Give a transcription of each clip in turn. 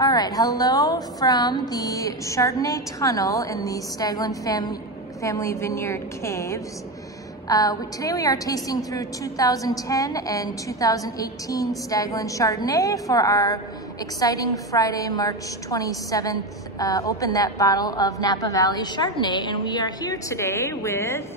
All right, hello from the Chardonnay tunnel in the Staglin family vineyard caves. Today we are tasting through 2010 and 2018 Staglin Chardonnay for our exciting Friday, March 27th, open that bottle of Napa Valley Chardonnay. And we are here today with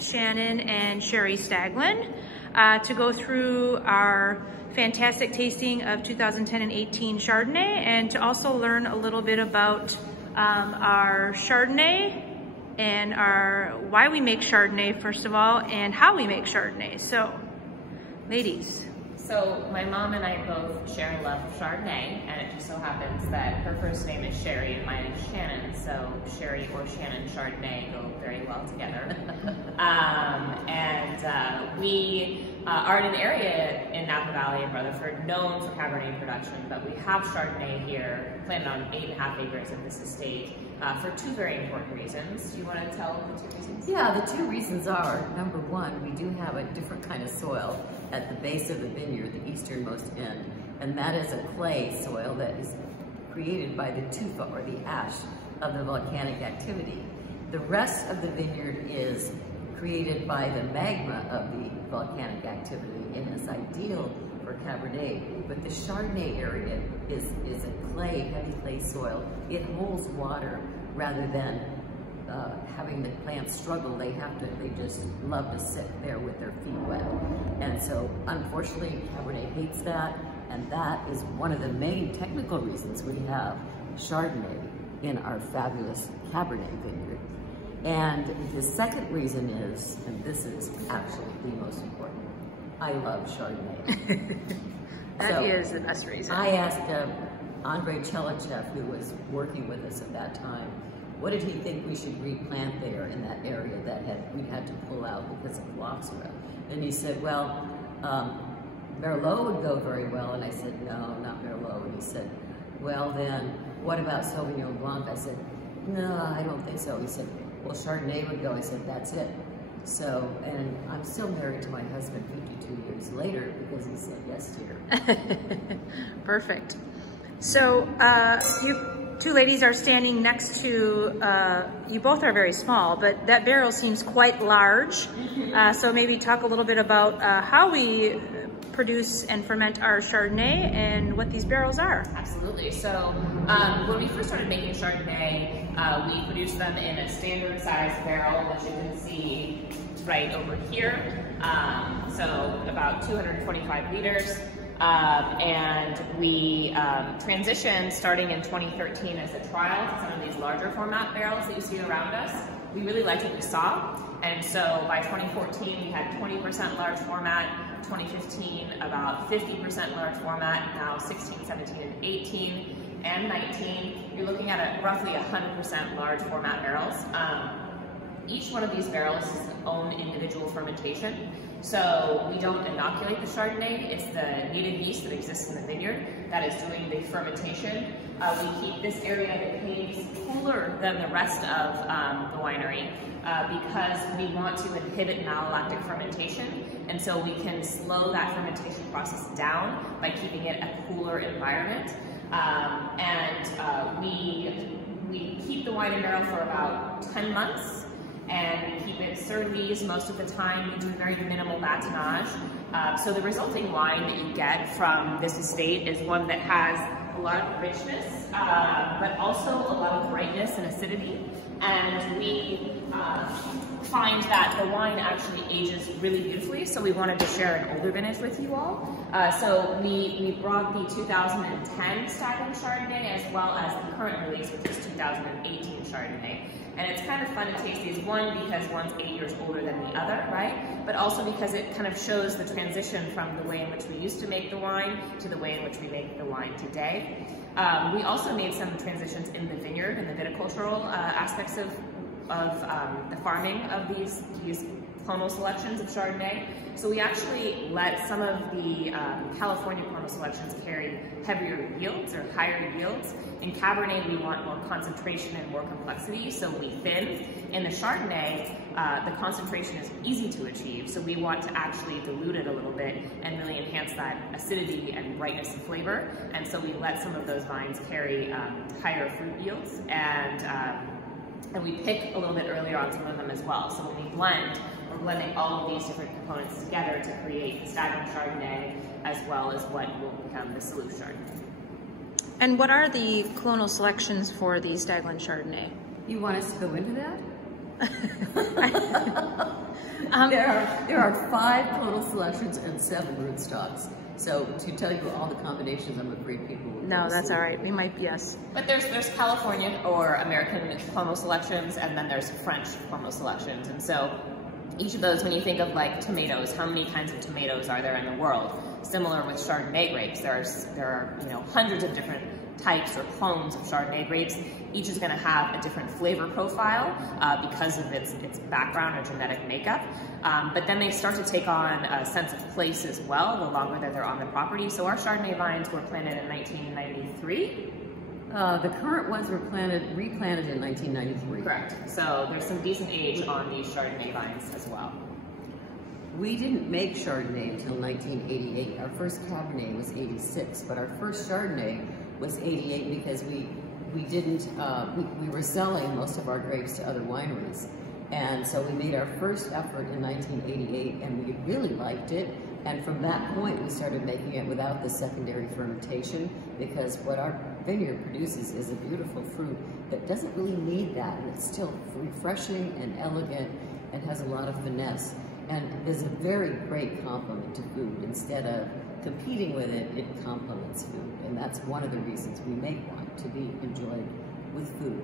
Shannon and Shari Staglin to go through our fantastic tasting of 2010 and 18 Chardonnay, and to also learn a little bit about our Chardonnay and why we make Chardonnay, first of all, and how we make Chardonnay. So, ladies. So my mom and I both share a love of Chardonnay, and it just so happens that her first name is Shari and mine is Shannon, so Shari or Shannon Chardonnay go very well together. We are in an area in Napa Valley and Rutherford known for Cabernet production, but we have Chardonnay here, planted on 8.5 acres of this estate, for two very important reasons. Do you want to tell the two reasons? Yeah, the two reasons are, number one, we do have a different kind of soil at the base of the vineyard, the easternmost end, and that is a clay soil that is created by the tufa, or the ash, of the volcanic activity. The rest of the vineyard is created by the magma of the volcanic activity and is ideal for Cabernet, but the Chardonnay area is a clay, heavy clay soil. It holds water rather than having the plants struggle. They just love to sit there with their feet wet. And so, unfortunately, Cabernet hates that, and that is one of the main technical reasons we have Chardonnay in our fabulous Cabernet vineyard. And the second reason is, and this is actually the most important, I love Chardonnay. That is the best reason. I asked Andre Chelachev, who was working with us at that time, what did he think we should replant there in that area that we had to pull out because of phylloxera? And he said, well, Merlot would go very well. And I said, no, not Merlot. And he said, well then, what about Sauvignon Blanc? I said, no, I don't think so. He said, well, Chardonnay would go. I said, that's it. So, and I'm still married to my husband 52 years later because he said yes, dear. Perfect. So, you two ladies are standing next to, you both are very small, but that barrel seems quite large. So maybe talk a little bit about how we produce and ferment our Chardonnay and what these barrels are. Absolutely. So when we first started making Chardonnay, we produced them in a standard size barrel, which you can see right over here. So about 225 liters. And we transitioned starting in 2013 as a trial to some of these larger format barrels that you see around us. We really liked what we saw, and so by 2014 we had 20% large format, 2015 about 50% large format, now 16, 17, and 18, and 19. You're looking at roughly 100% large format barrels. Each one of these barrels is its own individual fermentation. So we don't inoculate the Chardonnay, it's the native yeast that exists in the vineyard that is doing the fermentation. We keep this area of the caves cooler than the rest of the winery because we want to inhibit malolactic fermentation, and so we can slow that fermentation process down by keeping it a cooler environment. We keep the wine in barrel for about 10 months. And we keep it service most of the time. We do very minimal batonnage. So the resulting wine that you get from this estate is one that has a lot of richness, but also a lot of brightness and acidity. And we find that the wine actually ages really beautifully, so we wanted to share an older vintage with you all. So we brought the 2010 Staglin Chardonnay as well as the current release, which is 2018 Chardonnay. And it's kind of fun to taste these, one, because one's 8 years older than the other, right? But also because it kind of shows the transition from the way in which we used to make the wine to the way in which we make the wine today. We also made some transitions in the vineyard and the viticultural aspects of the farming of these clonal selections of Chardonnay. So we actually let some of the California clonal selections carry heavier yields or higher yields. In Cabernet, we want more concentration and more complexity, so we thin. In the Chardonnay, the concentration is easy to achieve, so we want to actually dilute it a little bit and really enhance that acidity and brightness of flavor. And so we let some of those vines carry higher fruit yields, and we pick a little bit earlier on some of them as well. So when we blend, we're blending all of these different components together to create the Staglin Chardonnay, as well as what will become the Cellar Chardonnay. And what are the clonal selections for the Staglin Chardonnay? You want us to go into that? There are 5 clonal selections and 7 rootstocks. So to tell you all the combinations, I'm afraid people will. No, that's all right. We might yes. But there's California or American clonal selections, and then there's French clonal selections. And so each of those, when you think of like tomatoes, how many kinds of tomatoes are there in the world? Similar with Chardonnay grapes, there are hundreds of different types or clones of Chardonnay grapes. Each is going to have a different flavor profile because of its background or genetic makeup. But then they start to take on a sense of place as well, the longer that they're on the property. So our Chardonnay vines were planted in 1993. The current ones were replanted in 1993. Correct. So there's some decent age on these Chardonnay vines as well. We didn't make Chardonnay until 1988. Our first Cabernet was 86, but our first Chardonnay was 88 because we were selling most of our grapes to other wineries. And so we made our first effort in 1988, and we really liked it. And from that point, we started making it without the secondary fermentation, because what our vineyard produces is a beautiful fruit that doesn't really need that, and it's still refreshing and elegant and has a lot of finesse. And is a very great complement to food. Instead of competing with it, it complements food. And that's one of the reasons we make wine, to be enjoyed with food.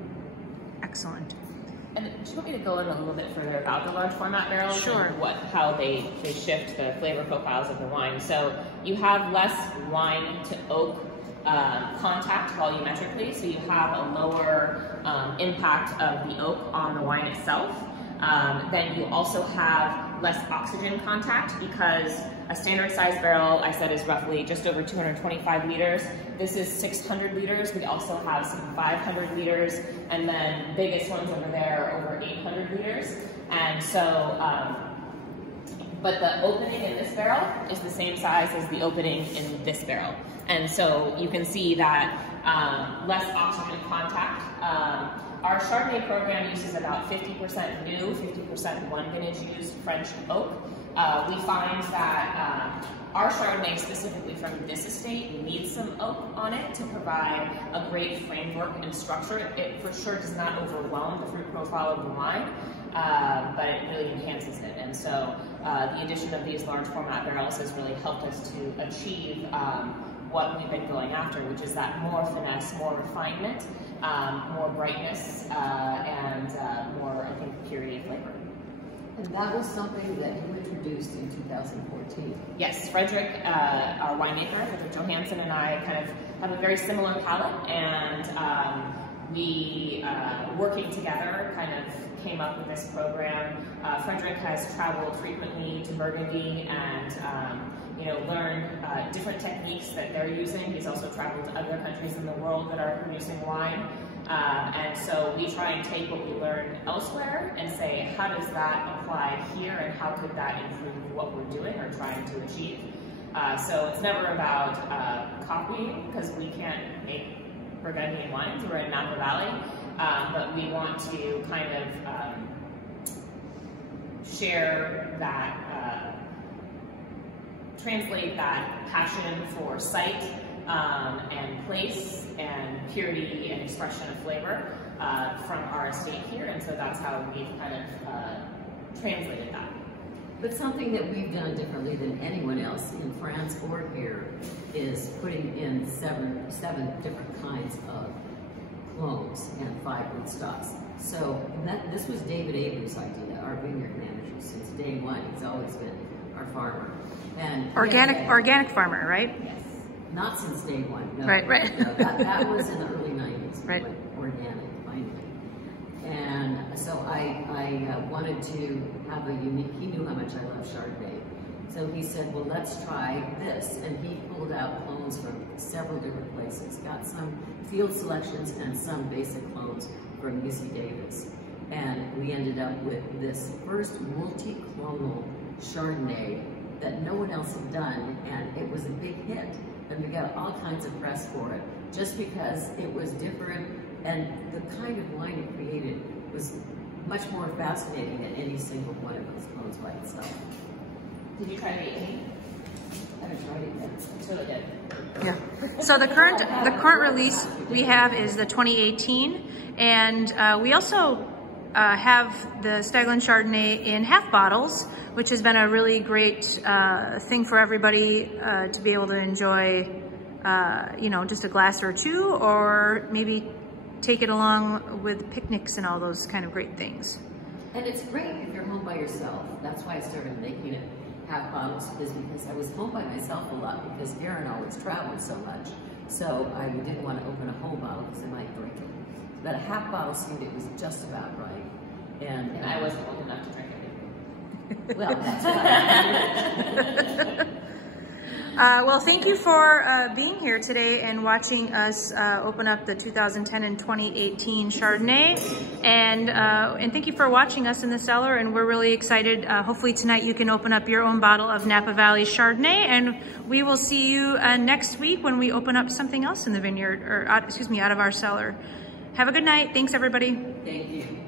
Excellent. And do you want me to go in a little bit further about the large format barrels? Sure. And how they shift the flavor profiles of the wine. So you have less wine to oak contact volumetrically, so you have a lower impact of the oak on the wine itself. Then you also have less oxygen contact, because a standard size barrel, I said, is roughly just over 225 liters. This is 600 liters. We also have some 500 liters, and then biggest ones over there are over 800 liters. And so, but the opening in this barrel is the same size as the opening in this barrel. And so you can see that less oxygen contact. Our Chardonnay program uses about 50% new, 50% one vintage used French oak. We find that our Chardonnay, specifically from this estate, needs some oak on it to provide a great framework and structure. It for sure does not overwhelm the fruit profile of the wine, but it really enhances it. And so the addition of these large format barrels has really helped us to achieve what we've been going after, which is that more finesse, more refinement, more brightness, and more, I think, purity of flavor. And that was something that you introduced in 2014. Yes, Frederick, our winemaker, Frederick Johansson, and I kind of have a very similar palate, and we, working together, kind of came up with this program. Frederick has traveled frequently to Burgundy and learned different techniques that they're using. He's also traveled to other countries in the world that are producing wine. And so we try and take what we learn elsewhere and say, how does that apply here, and how could that improve what we're doing or trying to achieve? So it's never about copying, because we can't make Burgundian wines. We're in Napa Valley, but we want to kind of share that, translate that passion for site and place and purity and expression of flavor from our estate here, and so that's how we've kind of translated that. But something that we've done differently than anyone else in France or here is putting in seven different kinds of clones and 5 rootstocks. So this was David Abrams' idea, our vineyard manager since day one. He's always been our farmer. And organic farmer, right? Yes. Not since day one. No. Right. No, that was in the early 90s. Right. We went organic finally. And so I wanted to have a unique, he knew how much I love Chardonnay. So he said, well, let's try this. And he pulled out clones from several different places, got some field selections and some basic clones from UC Davis. And we ended up with this first multi-clonal Chardonnay that no one else had done, and it was a big hit. And we got all kinds of press for it, just because it was different, and the kind of wine it created was much more fascinating than any single one of those clones by itself. Did you try to make any? I haven't tried it yet. It's really good. Yeah. So the current release we have is the 2018, and we also have the Staglin Chardonnay in half bottles, which has been a really great thing for everybody to be able to enjoy, you know, just a glass or two, or maybe take it along with picnics and all those kind of great things. And it's great if you're home by yourself. That's why I started making it half bottles, is because I was home by myself a lot, because Darren always traveled so much. So I didn't want to open a whole bottle because I might break it. But a half bottle seemed it was just about right. And I wasn't old enough to drink it. Well, that's right. Well, thank you for being here today and watching us open up the 2010 and 2018 Chardonnay. And thank you for watching us in the cellar. And we're really excited. Hopefully tonight you can open up your own bottle of Napa Valley Chardonnay. And we will see you next week when we open up something else in the vineyard, or excuse me, out of our cellar. Have a good night. Thanks, everybody. Thank you.